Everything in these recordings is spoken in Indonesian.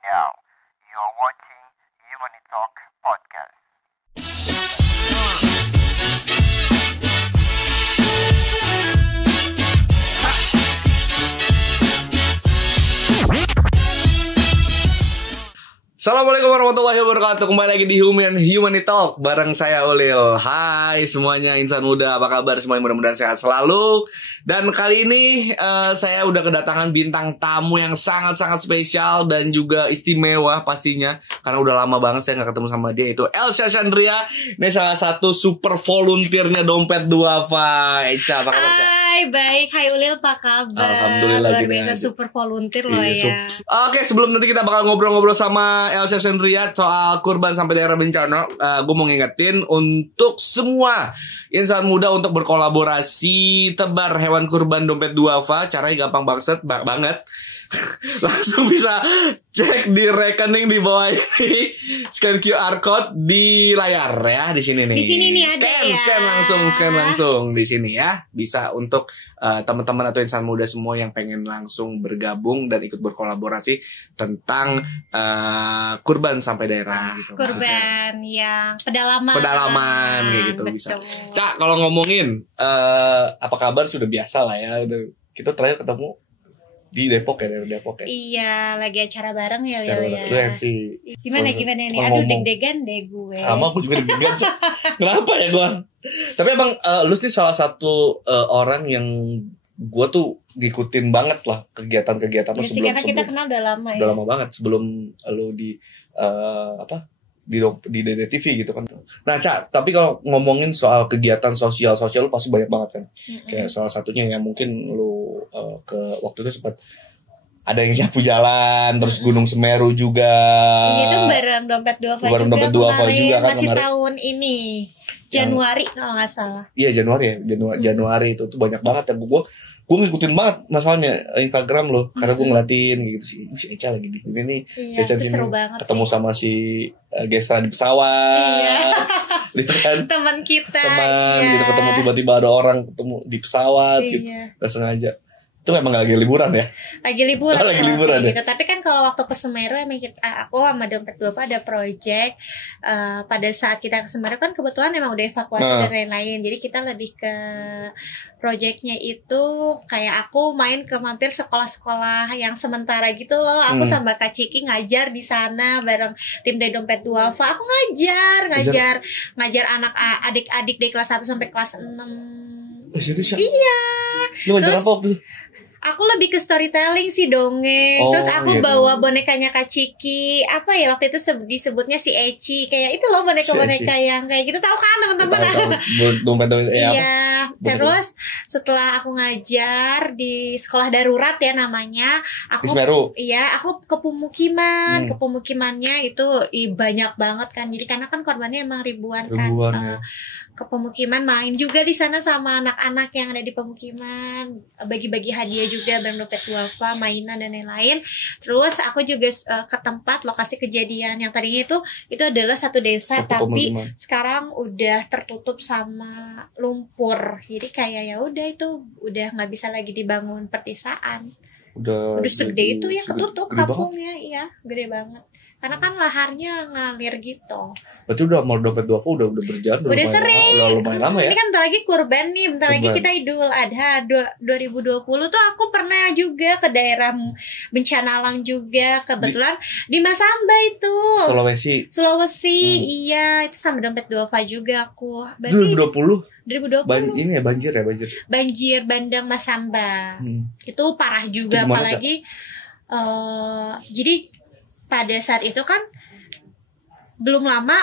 Now, you're watching Human Talk Podcast. Assalamualaikum warahmatullahi wabarakatuh. Kembali lagi di Human Talk bareng saya Ulil. Hai semuanya insan muda, apa kabar semuanya? Mudah-mudahan sehat selalu. Dan kali ini saya udah kedatangan bintang tamu yang sangat-sangat spesial dan juga istimewa pastinya, karena udah lama banget saya nggak ketemu sama dia. Itu Elsha Chandria. Ini salah satu super volunteernya Dompet Duafa. Echa, apa kabar? Hai, baik. Hai Ulil, apa kabar? Alhamdulillah, luar gini biasa aja. super volunteer loh ya. Oke, sebelum nanti kita bakal ngobrol-ngobrol sama Elsha Chandria soal kurban sampai daerah bencana, gue mau ngingetin untuk semua insan muda untuk berkolaborasi tebar hewan kurban Dompet Duafa. Caranya gampang banget. Langsung bisa cek di rekening di bawah ini, scan QR code di layar ya, di sini nih. Di sini nih ada ya. Scan langsung di sini ya. Bisa untuk teman-teman atau insan muda semua yang pengen langsung bergabung dan ikut berkolaborasi tentang kurban sampai daerah gitu. Kurban yang pedalaman Kayak gitu. Betul. Bisa. Cak, kalau ngomongin apa kabar, sudah biasa lah ya. Udah, kita terakhir ketemu di Depok ya, Iya, lagi acara bareng ya Lil ya. Lu MC. Gimana nih? Kalau Aduh, ngomong. deg-degan deh gue. Sama, aku juga deg-degan. Cak. Kenapa ya gue? Tapi emang lu sih salah satu orang yang gue tuh ngikutin banget lah kegiatan-kegiatan lu Ya sih, karena kita kenal udah lama ya. udah lama banget sebelum lu di di Dede TV gitu kan. Nah, Cak, tapi kalau ngomongin soal kegiatan sosial lu pasti banyak banget kan. Kayak salah satunya yang mungkin lu ke waktu itu sempat ada yang nyapu jalan, terus Gunung Semeru juga. Iya, itu bareng Dompet Duafa Bareng juga Dompet Duafa kemarin. juga kan Masih kemarin. tahun ini Januari kalau nggak salah. Iya, Januari itu tuh banyak banget ya. Gue ngikutin banget masalahnya Instagram lo, karena gue ngeliatin gitu sih. Si Echa lagi di sini nih. Iya, Si Echa itu di seru sini. banget Ketemu sih. sama si Gestra di pesawat. Iya. Gitu kan. Teman kita. Teman iya. gitu, ketemu tiba-tiba ada orang ketemu di pesawat gitu. Iya. Gak sengaja. Itu emang lagi liburan ya. Lagi liburan, Lagi kalau liburan kayak ya? gitu. Tapi kan kalau waktu ke Semeru emang aku sama Dompet Duafa ada project. Pada saat kita ke Semeru kan kebetulan emang udah evakuasi dan lain-lain. Jadi kita lebih ke projectnya itu kayak aku main ke mampir sekolah-sekolah yang sementara gitu loh. Aku sama Kak Ciki ngajar di sana bareng tim dari Dompet Duafa. Aku ngajar anak adik-adik dari kelas 1 sampai kelas 6. Serius ya? Iya. Lu ngajar Terus apa waktu itu? Aku lebih ke storytelling sih, dongeng. Oh, Terus aku gitu. bawa bonekanya Kak Ciki. Apa ya waktu itu disebutnya si Eci. Kayak itu loh boneka-boneka yang kayak gitu. Tahu kan teman-teman? Dompet ya. Iya. Terus setelah aku ngajar di sekolah darurat ya namanya, Di Semeru. Iya, aku ke pemukiman. Ke pemukimannya itu banyak banget kan. Jadi karena kan korbannya emang ribuan kan. Ya. Ke pemukiman main juga di sana sama anak-anak yang ada di pemukiman, bagi-bagi hadiah juga bareng Dompet Duafa, mainan dan lain-lain. Terus aku juga ke tempat lokasi kejadian yang tadinya itu adalah satu desa, tapi pemukiman. sekarang udah tertutup sama lumpur. Jadi kayak ya udah itu udah nggak bisa lagi dibangun perdesaan. Udah Segede itu ya, ketutup gede banget. kampungnya, iya gede banget. Karena kan laharnya ngalir gitu. Berarti udah mau Dompet Duafa udah berjalan Udah sering. Udah lumayan lama ya. Ini kan bentar lagi kurban nih, bentar lagi Kurban. kita Idul Adha 2020 tuh aku pernah juga ke daerah bencana alam juga, kebetulan di Masamba itu. Sulawesi, iya, itu sama Dompet Duafa juga aku. Berarti 2020 2020 banjir. banjir bandang Masamba. Itu parah juga, Itu gimana, apalagi jadi pada saat itu kan belum lama,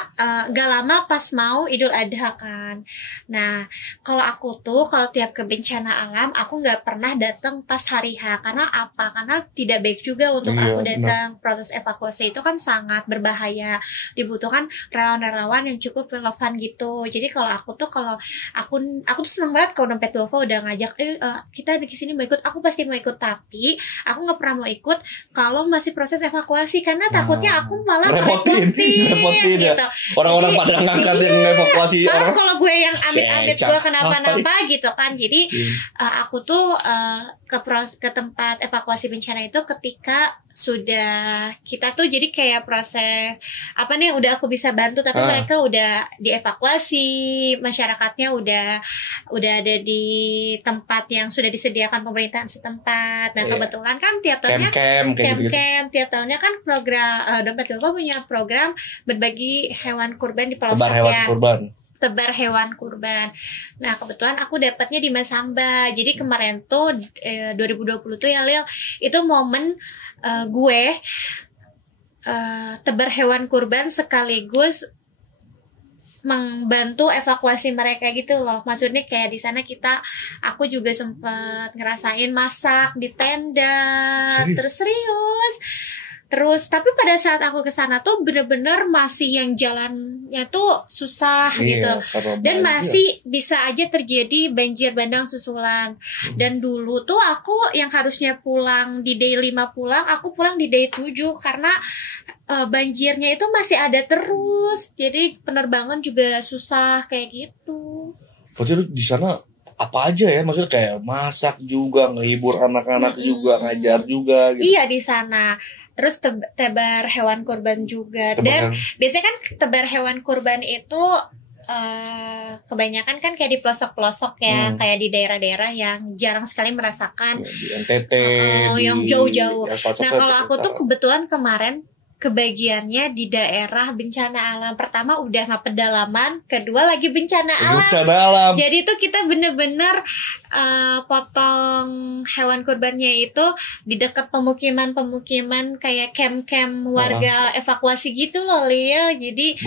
gak lama pas mau Idul Adha kan. Nah, kalau aku tuh kalau tiap ke bencana alam aku nggak pernah datang pas hari H. Karena apa? Karena tidak baik juga untuk Iya, aku datang. Proses evakuasi itu kan sangat berbahaya. Dibutuhkan relawan-relawan yang cukup relevan gitu. Jadi kalau aku tuh aku tuh seneng banget kalau Dompet Duafa udah ngajak, kita di sini mau ikut, aku pasti mau ikut. Tapi aku nggak pernah mau ikut kalau masih proses evakuasi karena takutnya aku malah repotin ya. gitu. Orang-orang Jadi, pada ngangkat yang evakuasi malah orang. kalau gue yang amit-amit gue kenapa-napa gitu kan. Jadi aku tuh ke tempat evakuasi bencana itu ketika sudah kita tuh jadi kayak proses apa nih udah aku bisa bantu tapi mereka udah dievakuasi, masyarakatnya udah ada di tempat yang sudah disediakan pemerintahan setempat. Nah kebetulan kan tiap tahunnya camp tiap tahunnya kan program Dompet Duafa punya program berbagi hewan kurban di pelosok ya. Tebar hewan kurban. Nah kebetulan aku dapatnya di Masamba. Jadi kemarin tuh 2020 tuh ya Lil, itu momen gue tebar hewan kurban sekaligus membantu evakuasi mereka gitu loh. Maksudnya kayak di sana aku juga sempat ngerasain masak di tenda. Serius. Terus tapi pada saat aku ke sana tuh bener-bener masih yang jalannya tuh susah gitu. Dan masih bisa aja terjadi banjir bandang susulan. Dan dulu tuh aku yang harusnya pulang di day 5 aku pulang di day 7 karena banjirnya itu masih ada terus. Jadi penerbangan juga susah kayak gitu. Berarti di sana apa aja ya? Maksudnya kayak masak juga, ngehibur anak-anak juga, ngajar juga gitu. Iya di sana. Terus tebar hewan kurban juga. Dan biasanya kan tebar hewan kurban itu kebanyakan kan kayak di pelosok-pelosok ya, kayak di daerah-daerah yang jarang sekali merasakan di NTT, yang jauh-jauh. Nah kalau aku tuh kebetulan kemarin kebagiannya di daerah bencana alam. Pertama udah nggak pedalaman, kedua lagi bencana alam. Jadi tuh kita bener-bener potong hewan kurbannya itu di dekat pemukiman kayak camp-camp warga evakuasi gitu loh Lil. Jadi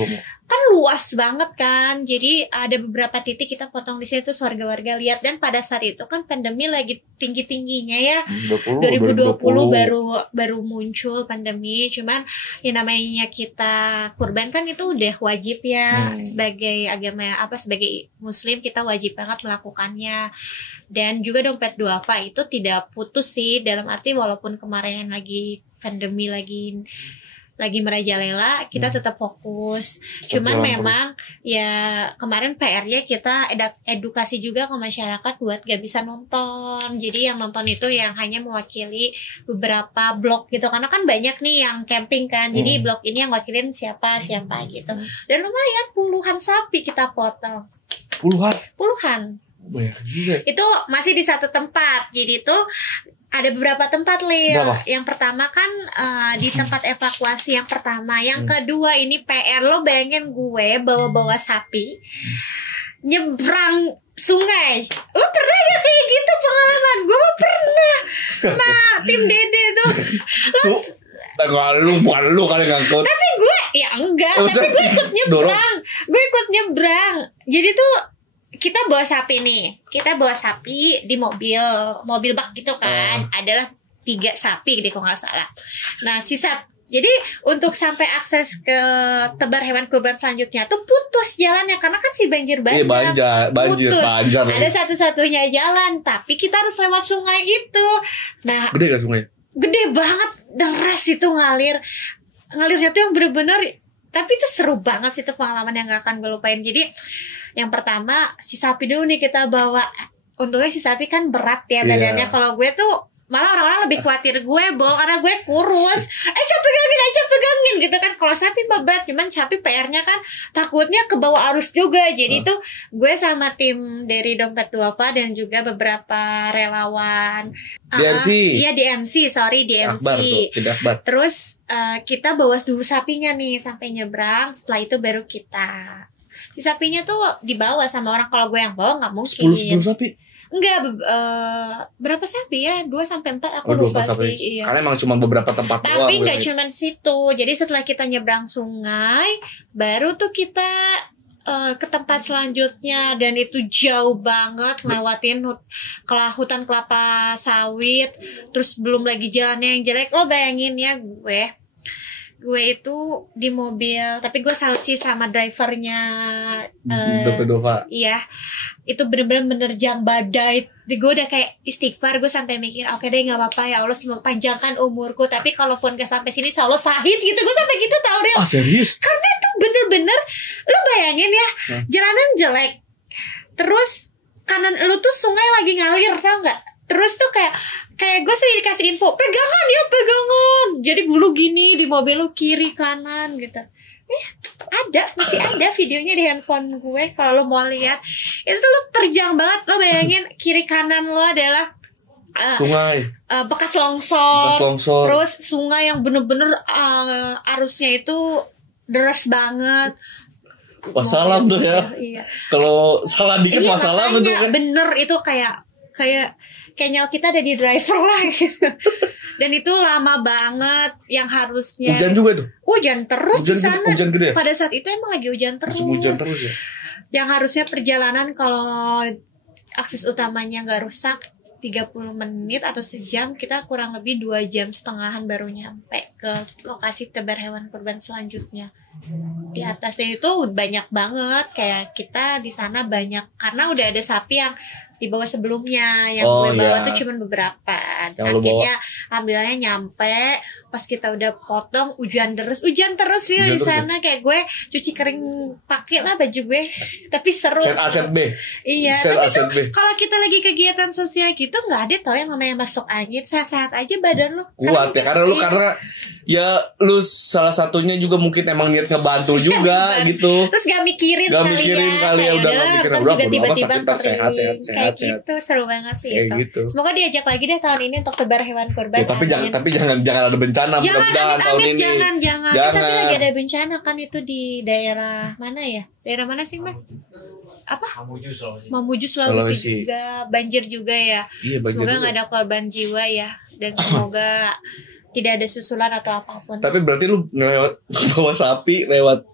kan luas banget kan. Jadi ada beberapa titik kita potong di situ terus warga-warga lihat. Dan pada saat itu kan pandemi lagi tinggi-tingginya ya. 2020 baru muncul pandemi. Cuman yang namanya kita kurban kan itu udah wajib ya. Sebagai agama sebagai muslim kita wajib banget melakukannya. Dan juga Dompet Duafa itu tidak putus sih, dalam arti walaupun kemarin lagi pandemi lagi merajalela, kita tetap fokus. Cuman memang ya kemarin PR-nya kita edukasi juga ke masyarakat buat gak bisa nonton. Jadi yang nonton itu yang hanya mewakili beberapa blok gitu. Karena kan banyak nih yang camping kan. Jadi blok ini yang wakilin siapa gitu. Dan lumayan puluhan sapi kita potong. Puluhan. Banyak juga. Itu masih di satu tempat. Jadi itu ada beberapa tempat Lil. Yang pertama kan di tempat evakuasi yang pertama. Yang kedua ini PR. Lo bayangin gue bawa sapi nyebrang sungai. Lo pernah gak kayak gitu pengalaman? Gue mah pernah. Nah tim Dede tuh bukan lu kali ngangkut. Tapi gue ya enggak. Tapi gue ikut nyebrang. Jadi tuh kita bawa sapi nih. Kita bawa sapi di mobil bak gitu kan. Adalah 3 sapi deh kalau nggak salah. Nah jadi untuk sampai akses ke tebar hewan kurban selanjutnya tuh putus jalannya karena kan si banjir bandang. Banjir. Ada satu-satunya jalan, tapi kita harus lewat sungai itu. Nah, gede gak sungai? Gede banget, deras itu ngalirnya tuh yang bener-bener. Tapi itu seru banget sih, itu pengalaman yang gak akan gue lupain. Jadi yang pertama si sapi dulu nih kita bawa. Untungnya si sapi kan berat ya badannya. Kalau gue tuh malah orang-orang lebih khawatir gue karena gue kurus. Coba pegangin gitu kan. Kalau sapi mah berat, cuman sapi PR-nya kan takutnya ke bawah arus juga. Jadi tuh gue sama tim dari Dompet Duafa dan juga beberapa relawan DMC. Akbar. Terus kita bawa dulu sapinya nih sampai nyebrang. Setelah itu baru kita. Si sapinya tuh dibawa sama orang. Kalau gue yang bawa nggak mungkin. 10 sapi? Enggak, berapa sapi ya? 2-4 aku lupa sih. Iya. Karena emang cuma beberapa tempat doang. Tapi nggak cuma situ. Jadi setelah kita nyebrang sungai, baru tuh kita ke tempat selanjutnya. Dan itu jauh banget, lewatin hutan kelapa sawit. Terus belum lagi jalannya yang jelek. Lo bayangin ya gue itu di mobil, tapi gue salut sih sama drivernya Dompet Duafa. Iya, itu bener-bener menerjang badai. Gue udah kayak istighfar, gue sampai mikir oke deh nggak apa-apa ya Allah, semoga panjangkan umurku. Tapi kalaupun gak sampai sini, insya Allah sahid gitu. Gue sampai gitu tau Ril. Serius? Karena itu bener-bener, lo bayangin ya, jalanan jelek, terus kanan lu tuh sungai lagi ngalir, tau nggak? Terus tuh kayak kayak gue sering dikasih info, pegangan ya pegangan. Jadi dulu gini di mobil lu kiri kanan gitu. Masih ada videonya di handphone gue. Kalau lo mau lihat, itu tuh lo terjang banget. Lo bayangin kiri kanan lo adalah sungai, bekas longsor. longsor. Terus sungai yang bener-bener arusnya itu deras banget. Wassalam tuh ya. Iya. Kalau salah dikit wassalam itu kan. Bener itu kayak nyawa kita ada di driver lah gitu. Dan itu lama banget yang harusnya Hujan juga tuh. Hujan terus di sana. Hujan gede ya? Pada saat itu emang lagi hujan terus. Hujan terus ya. Yang harusnya perjalanan kalau akses utamanya nggak rusak 30 menit atau sejam, kita kurang lebih 2 jam setengahan baru nyampe ke lokasi tebar hewan kurban selanjutnya di atas. Dan itu banyak banget, kayak kita di sana banyak karena udah ada sapi yang dibawa sebelumnya, yang gue bawa tuh cuman beberapa. Dan akhirnya ambilnya nyampe pas kita udah potong hujan terus Rio di sana ya? Kayak gue cuci kering pakai lah baju gue, tapi seru. Set A set B. Iya, tapi tuh kalau kita lagi kegiatan sosial gitu nggak ada tau yang namanya masuk angin. Sehat-sehat aja badan lo kuat ya, karena lu karena ya lu salah satunya juga mungkin emang niat ngebantu juga gitu. Terus gak mikirin kali ya udah mikirin udah tiba-tiba sehat kayak gitu. Seru banget sih itu. Gitu. Semoga diajak lagi deh tahun ini untuk tebar hewan kurban. Ya, tapi jangan ada bencana. Mudah-mudahan tahun ini. Jangan. Tapi lagi ada bencana kan itu di daerah mana ya? Daerah mana sih, Mas? Apa? Mamuju Sulawesi juga, banjir juga ya. Iya, semoga nggak ada korban jiwa ya, dan semoga tidak ada susulan atau apapun. Tapi berarti lu bawa sapi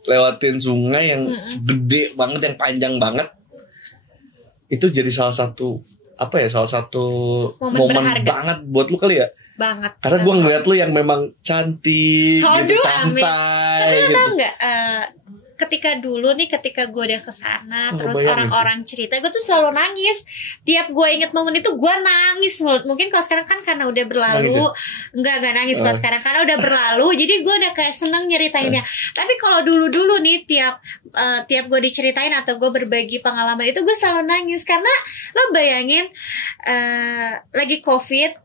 lewatin sungai yang gede banget, yang panjang banget. Itu jadi salah satu momen banget buat lu kali ya. Banget. Karena gue ngeliat lu yang memang cantik, gitu, santai. Tapi lu gitu. tau nggak? Ketika gue udah kesana, terus orang-orang cerita, gue tuh selalu nangis. Tiap gue inget momen itu, gue nangis mulut. Mungkin kalau sekarang kan karena udah berlalu, nggak nangis kalau sekarang karena udah berlalu. Jadi gue udah kayak seneng nyeritainnya. Tapi kalau dulu nih tiap gue diceritain atau gue berbagi pengalaman itu, gue selalu nangis karena lo bayangin lagi COVID.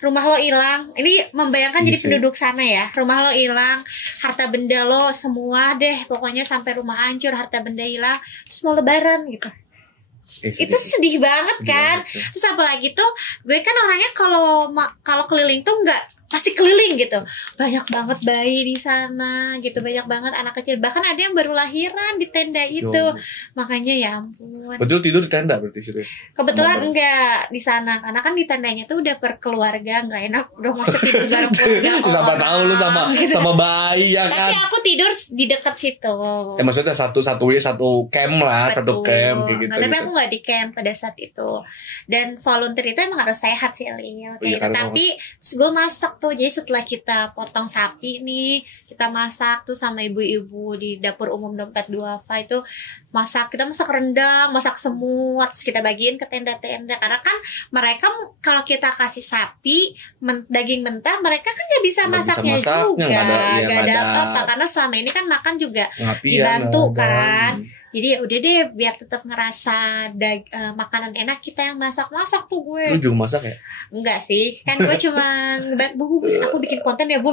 Rumah lo hilang, ini membayangkan jadi penduduk sana ya. Rumah lo hilang, harta benda lo semua deh, pokoknya sampai rumah hancur, harta benda hilang, terus mau lebaran gitu. Itu sedih banget kan. Terus apalagi tuh, gue kan orangnya kalau keliling tuh nggak pasti keliling gitu. Banyak banget bayi di sana gitu, banyak banget anak kecil, bahkan ada yang baru lahiran di tenda itu. Makanya ya ampun. Betul, tidur di tenda berarti situ. Kebetulan enggak di sana, karena kan di tendanya tuh udah per keluarga, nggak enak udah masa tidur bareng keluarga. Sama tahu lu sama bayi ya kan. Tapi aku tidur di dekat situ. Maksudnya satu camp lah. Betul. Satu camp kayak gitu. Tapi aku nggak di camp pada saat itu. Dan volunteer itu emang harus sehat sih, Lil. Tapi gue masak tuh. Jadi setelah kita potong sapi nih, kita masak tuh sama ibu-ibu di dapur umum Dompet Duafa itu. Kita masak rendang, masak semut, terus kita bagiin ke tenda-tenda. Karena kan mereka kalau kita kasih sapi daging mentah, mereka kan nggak bisa masaknya juga, nggak ada apa-apa. Karena selama ini kan makan juga dibantu kan. Jadi ya udah deh, biar tetap ngerasa makanan enak, kita yang masak tuh gue. Lu juga masak ya? Enggak sih, kan gue cuma Bu, aku bikin konten ya Bu.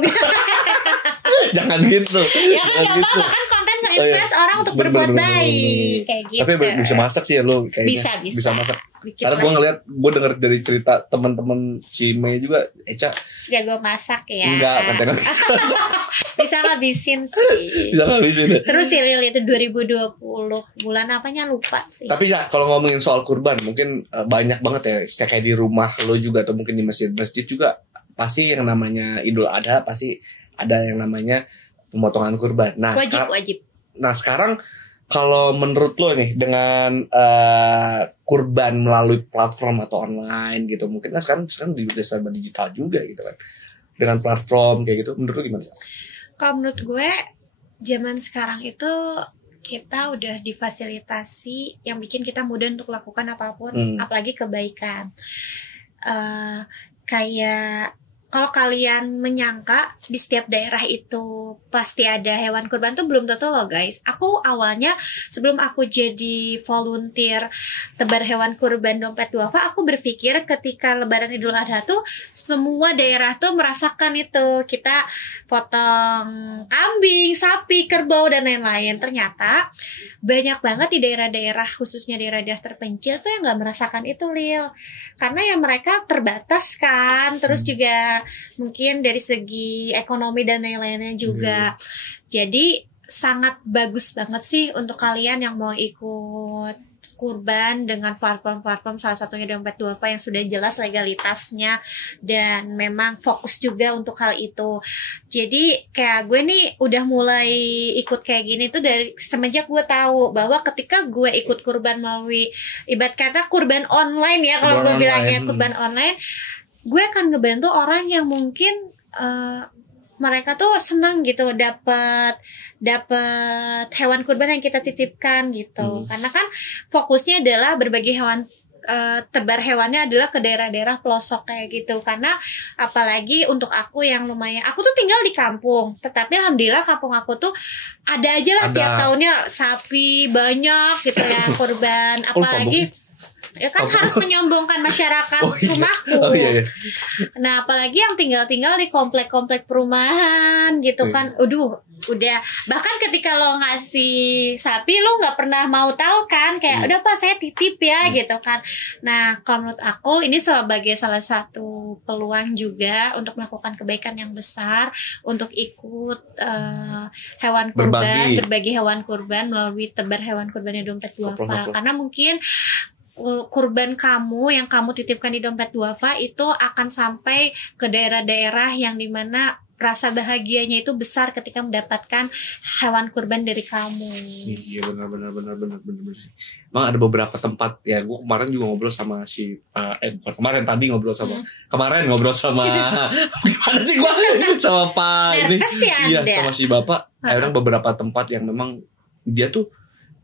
Jangan gitu. Ya kan nggak apa-apa kan, konten nge-impress orang untuk berbuat baik kayak gitu. Tapi bisa masak sih ya lu kayaknya. Bisa masak. Dikit karena gue denger dari cerita teman-teman si Mei juga, Eca jago masak ya. Enggak, katanya bisa ngabisin sih. Terus sih Lil, itu 2020 bulan apanya lupa sih. Tapi ya kalau ngomongin soal kurban, mungkin banyak banget ya, kayak di rumah lo juga atau mungkin di masjid juga pasti yang namanya Idul Adha, pasti ada yang namanya pemotongan kurban. Nah, wajib. Nah sekarang kalau menurut lo nih dengan kurban melalui platform atau online gitu, mungkin kan sekarang udah serba digital juga gitu kan, dengan platform kayak gitu, menurut lo gimana? Kalau menurut gue zaman sekarang itu kita udah difasilitasi yang bikin kita mudah untuk lakukan apapun, apalagi kebaikan. Kayak kalau kalian menyangka di setiap daerah itu pasti ada hewan kurban tuh belum tentu loh guys. Aku awalnya sebelum aku jadi volunteer tebar hewan kurban dompet duafa, aku berpikir ketika Lebaran Idul Adha tuh semua daerah tuh merasakan itu. Kita potong kambing, sapi, kerbau dan lain-lain. Ternyata banyak banget di daerah-daerah, khususnya daerah-daerah terpencil tuh yang nggak merasakan itu, Lil. Karena ya mereka terbatas kan, terus juga mungkin dari segi ekonomi dan lain-lainnya juga. Jadi sangat bagus banget sih untuk kalian yang mau ikut kurban dengan platform-platform, salah satunya dompet duafa yang sudah jelas legalitasnya dan memang fokus juga untuk hal itu. Jadi kayak gue nih udah mulai ikut kayak gini tuh dari semenjak gue tahu bahwa ketika gue ikut kurban melalui ibarat kata kurban online ya, kalau gue bilangnya kurban online, gue akan ngebantu orang yang mungkin mereka tuh senang gitu dapat hewan kurban yang kita titipkan gitu. Karena kan fokusnya adalah berbagi hewan, tebar hewannya adalah ke daerah-daerah pelosok kayak gitu. Karena apalagi untuk aku yang lumayan, aku tuh tinggal di kampung, tetapi alhamdulillah kampung aku tuh ada aja lah tiap tahunnya sapi banyak gitu ya kurban. Apalagi ya kan harus menyombongkan masyarakat rumahku. Nah apalagi yang tinggal-tinggal di komplek-komplek perumahan gitu kan. Udah bahkan ketika lo ngasih sapi lo nggak pernah mau tahu kan, kayak udah Pak saya titip ya gitu kan. Nah kalau menurut aku ini sebagai salah satu peluang juga untuk melakukan kebaikan yang besar, untuk ikut hewan kurban, berbagi hewan kurban melalui tebar hewan kurbannya dompet duafa. Karena mungkin kurban kamu yang kamu titipkan di dompet duafa itu akan sampai ke daerah-daerah yang dimana rasa bahagianya itu besar ketika mendapatkan hewan kurban dari kamu. Iya benar. Emang ada beberapa tempat ya, gue kemarin juga ngobrol sama si bukan kemarin, tadi ngobrol sama gimana sih gue sama Pak ini iya sama si Bapak. Ada beberapa tempat yang memang dia tuh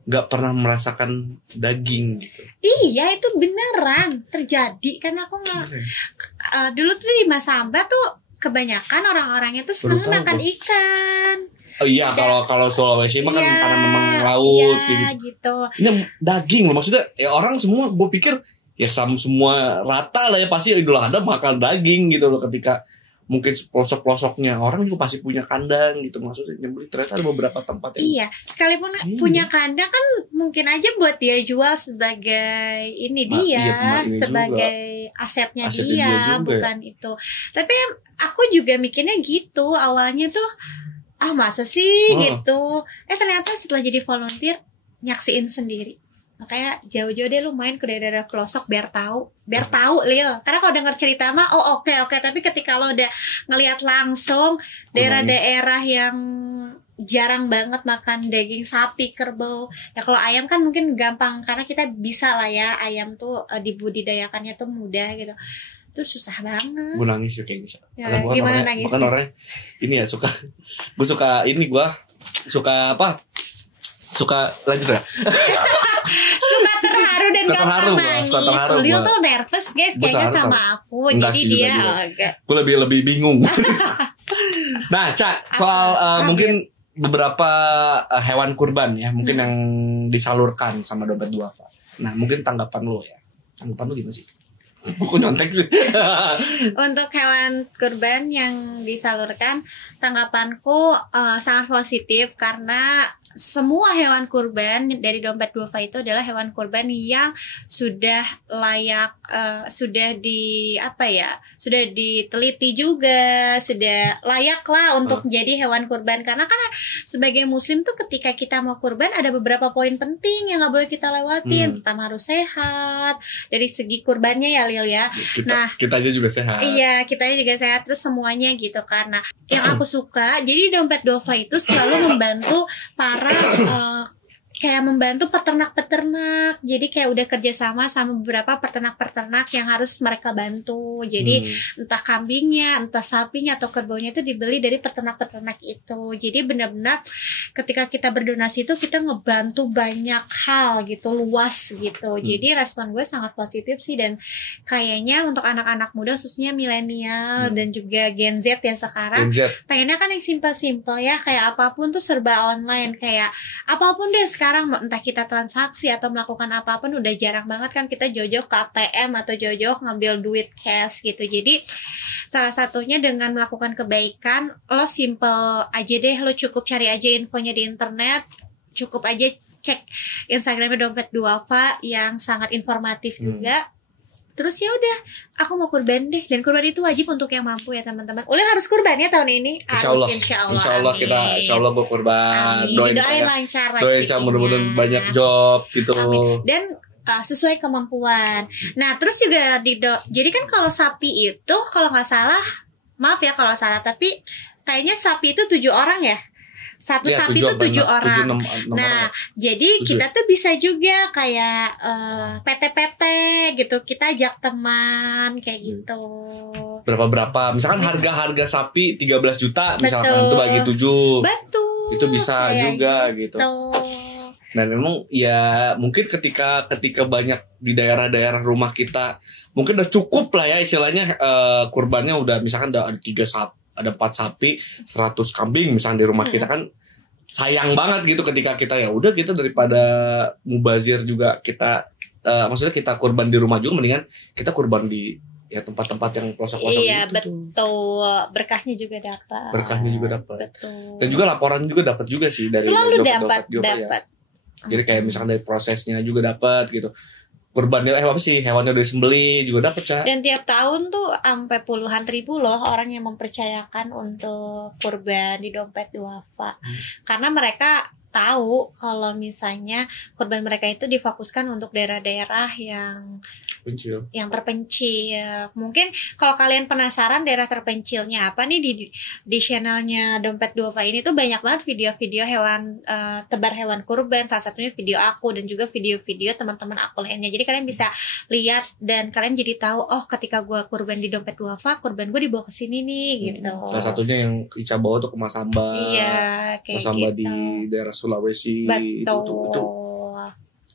nggak pernah merasakan daging gitu. Iya itu beneran terjadi, karena aku nggak dulu tuh di Masamba tuh kebanyakan orang-orangnya tuh seneng makan ikan. Oh iya, kalau Sulawesi mah kan karena memang laut gitu. Ini daging loh, maksudnya ya orang semua gue pikir ya semua rata lah ya pasti Idul Adha makan daging gitu loh. Ketika mungkin pelosok-pelosoknya orang juga pasti punya kandang gitu, maksudnya nyembelih. Ternyata ada beberapa tempat yang sekalipun punya kandang kan mungkin aja buat dia jual sebagai ini sebagai asetnya dia bukan itu. Tapi aku juga mikirnya gitu awalnya tuh, masa sih gitu. Ternyata setelah jadi volunteer nyaksiin sendiri. Makanya jauh-jauh deh lu main ke daerah pelosok biar tahu Lil. Karena kalau denger cerita mah oke, tapi ketika lo udah ngelihat langsung daerah-daerah yang jarang banget makan daging sapi, kerbau. Ya kalau ayam kan mungkin gampang karena kita bisa lah ya, ayam tuh dibudidayakannya tuh mudah gitu. Itu susah banget. Gue nangis ya kayak gitu. Gimana nangis? Bukan orangnya ini ya suka lanjut ya. Suka terharu dan gampang nangis. Lil tuh nervous guys kayaknya sama aku. Jadi dia gue lebih bingung. Nah Cak, soal mungkin beberapa hewan kurban ya, mungkin yang disalurkan sama dompet duafa. Nah mungkin tanggapan lo gimana sih? Aku nyontek sih. Untuk hewan kurban yang disalurkan, tanggapanku sangat positif karena semua hewan kurban dari dompet duafa itu adalah hewan kurban yang sudah layak, sudah diteliti juga, sudah layak lah untuk jadi hewan kurban. Karena kan sebagai muslim tuh ketika kita mau kurban ada beberapa poin penting yang nggak boleh kita lewatin. Pertama harus sehat dari segi kurbannya ya Lil ya. Kita aja juga sehat. Iya, kita aja juga sehat, terus semuanya gitu. Karena yang aku suka, jadi dompet duafa itu selalu membantu para kayak membantu peternak-peternak. Jadi kayak udah kerjasama sama beberapa peternak-peternak yang harus mereka bantu. Jadi entah kambingnya, entah sapinya atau kerbaunya itu dibeli dari peternak-peternak itu. Jadi benar-benar ketika kita berdonasi itu kita ngebantu banyak hal gitu, luas gitu. Jadi respon gue sangat positif sih, dan kayaknya untuk anak-anak muda khususnya milenial dan juga Gen Z ya sekarang, Gen Z. pengennya kan yang simpel-simpel ya, kayak apapun tuh serba online, kayak apapun deh sekarang, entah kita transaksi atau melakukan apapun udah jarang banget kan kita jojok ke ATM atau jojok ngambil duit cash gitu. Jadi salah satunya dengan melakukan kebaikan, lo simple aja deh, lo cukup cari aja infonya di internet, cukup aja cek Instagramnya Dompet Duafa yang sangat informatif juga. Terus ya udah, aku mau kurban deh, dan kurban itu wajib untuk yang mampu ya teman-teman. Ulil harus kurban ya tahun ini. Insya Allah Insya Allah gue kurban. Doain lancar. Doain mudah-mudahan banyak job gitu. Amin. Dan sesuai kemampuan. Nah terus juga jadi kan kalau sapi itu kalau nggak salah, maaf ya kalau salah, tapi kayaknya sapi itu 7 orang ya. Satu ya, sapi itu 7 orang. 6 Nah, orang. jadi 7. kita tuh bisa juga kayak PT-PT gitu. Kita ajak teman kayak gitu. Berapa? Misalkan harga sapi 13 juta misalkan Betul. itu bagi 7. Betul. Itu bisa kayak juga gitu. Dan memang ya mungkin ketika banyak di daerah-daerah rumah kita mungkin udah cukup lah ya istilahnya, kurbannya udah misalkan ada 3 sapi, ada 4 sapi, 100 kambing misalnya di rumah kita, kan sayang banget gitu ketika kita ya udah kita daripada mubazir juga kita maksudnya kita kurban di rumah juga, mendingan kita kurban di ya tempat-tempat yang pelosok-pelosok iya, gitu. Betul. Berkahnya juga dapat. Betul. Dan juga laporan juga dapat juga sih dari selalu dapat. Ya. Jadi kayak misalkan dari prosesnya juga dapat gitu. Kurbannya apa sih, hewannya udah disembelih juga dapat, Ca. Dan tiap tahun tuh sampai puluhan ribu loh orang yang mempercayakan untuk kurban di Dompet Duafa. Karena mereka tahu kalau misalnya kurban mereka itu difokuskan untuk daerah-daerah yang terpencil. Mungkin kalau kalian penasaran daerah terpencilnya apa nih, di channelnya Dompet Duafa ini tuh banyak banget video-video hewan, tebar hewan kurban. Salah satunya video aku dan juga video-video teman-teman aku lainnya. Jadi kalian bisa lihat dan kalian jadi tahu, oh ketika gue kurban di Dompet Duafa, kurban gue dibawa ke sini nih gitu. Salah satunya yang Ica bawa tuh ke Masamba. Iya, kayak Masamba gitu. Di daerah Sulawesi. Betul. Itu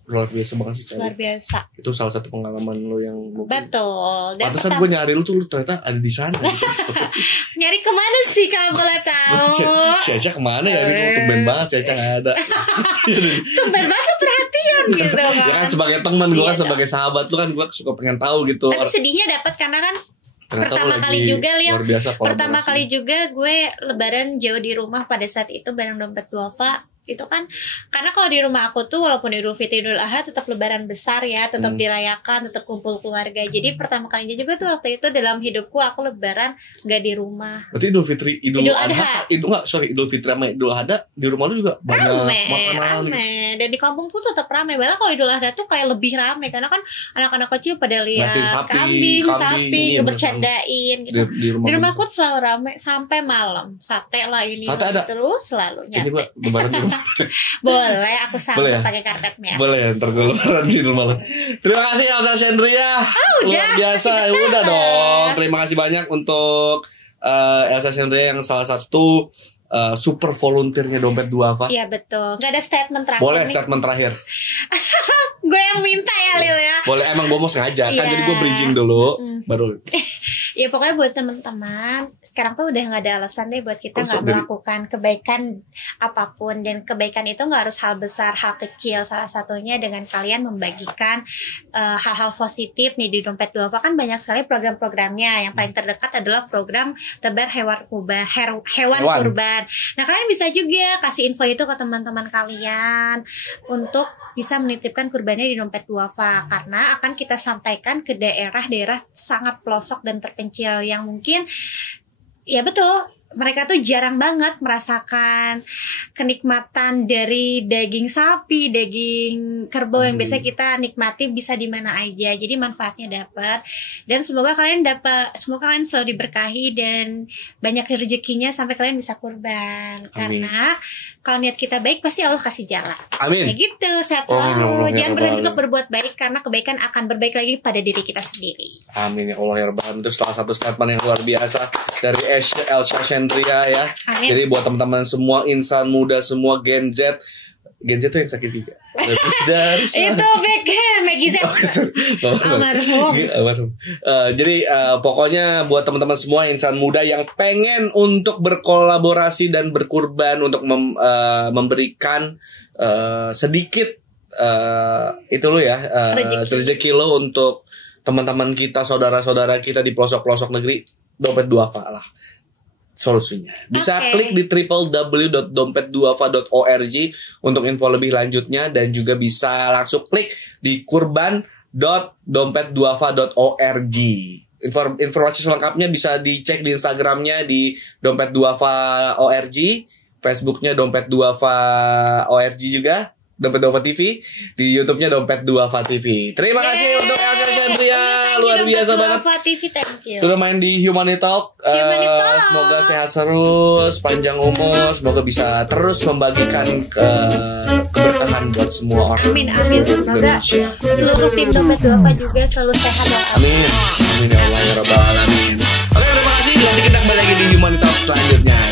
luar biasa banget sih, Ca. Luar biasa. Itu salah satu pengalaman lo yang mungkin. Betul. Dan pantesan gue nyari lu tuh, lu ternyata ada di sana gitu. Nyari kemana sih kalau boleh tahu? Si Aca kemana ya? Ini tumben banget si Aca gak ada. Tumben banget lu perhatian gitu kan. Ya kan sebagai teman, gue kan Iya, sebagai sahabat lu kan gue suka pengen tahu gitu. Tapi sedihnya dapat karena kan Ternyata pertama kali juga Lil, luar biasa pertama kolaborasi. kali juga gue lebaran jauh di rumah pada saat itu bareng Dompet Duafa. Itu kan karena kalau di rumah aku tuh walaupun Idul Fitri Idul Adha tetap lebaran besar ya, tetap dirayakan, tetap kumpul keluarga. Jadi pertama kalinya juga tuh waktu itu dalam hidupku aku lebaran gak di rumah. Berarti Idul Fitri, Idul Adha. Idul Fitri sama Idul Adha di rumah lu juga banyak makanan. Rame. Dan di kampungku tetap rame. Malah kalau Idul Adha tuh kayak lebih rame karena kan anak-anak kecil pada lihat kambing, sapi, iya, bercandain gitu. Di rumahku tuh selalu rame sampai malam. Sate lah ini Sate ada? terus selalu Ini nyate. gue lebaran di rumah. Boleh aku sambut Boleh ya? pakai karpet merah. Boleh ya, ntar gue lebaran di rumah lu. Terima kasih Elsa Shendria. Luar biasa. Udah dong. Terima kasih banyak untuk Elsa Shendria yang salah satu super volunteernya Dompet Duafa. Iya betul. Gak ada statement terakhir Boleh nih. statement terakhir. Gue yang minta ya Lil ya. Boleh, emang gue mau sengaja kan, Iya. jadi gue bridging dulu baru. Ya pokoknya buat teman-teman sekarang tuh udah nggak ada alasan deh buat kita nggak Dari- melakukan kebaikan apapun, dan kebaikan itu nggak harus hal besar, hal kecil. Salah satunya dengan kalian membagikan hal-hal positif nih di Dompet Duafa. Kan banyak sekali program-programnya. Yang paling terdekat adalah program tebar hewan kurban. Nah kalian bisa juga kasih info itu ke teman-teman kalian untuk bisa menitipkan kurbannya di Dompet Duafa, karena akan kita sampaikan ke daerah-daerah sangat pelosok dan terpencil yang mungkin ya betul mereka tuh jarang banget merasakan kenikmatan dari daging sapi, daging kerbau yang biasa kita nikmati bisa di mana aja. Jadi manfaatnya dapat, dan semoga kalian selalu diberkahi dan banyak rezekinya sampai kalian bisa kurban. Karena kalau niat kita baik pasti Allah kasih jalan. Amin. Ya gitu, sehat selalu. Jangan berhenti untuk berbuat baik karena kebaikan akan berbaik lagi pada diri kita sendiri. Amin ya Allah ya Rabbal Alamin. Itu salah satu statement yang luar biasa dari Elsa Shendria ya. Amin. Jadi buat teman-teman semua, insan muda semua, Gen Z tuh yang sakit gigi. Dari Itu Maggie Z. Almarhum. Jadi pokoknya buat teman-teman semua insan muda yang pengen untuk berkolaborasi dan berkurban untuk memberikan sedikit itu lo ya rezeki lo untuk teman-teman kita, saudara-saudara kita di pelosok-pelosok negeri, Dompet Duafa lah solusinya. Bisa klik di www.dompetduafa.org untuk info lebih lanjutnya, dan juga bisa langsung klik di kurban.dompetduafa.org. Informasi selengkapnya bisa dicek di Instagramnya di Dompet Duafa ORG, Facebooknya Dompet Duafa ORG juga, Dompet Duafa TV, di YouTube-nya Dompet Duafa TV. Terima kasih untuk Elsa Shendria, luar biasa banget. TV, thank you. Sudah main di Humani Talk. Semoga sehat terus, panjang umur, semoga bisa terus membagikan keberkahan buat semua orang. Amin. Semoga seluruh tim Dompet Duafa juga selalu sehat dan amin. Amin ya Allah ya Rabbal Alamin. Oke, terima kasih. Nanti kita kembali lagi di Humani Talk selanjutnya.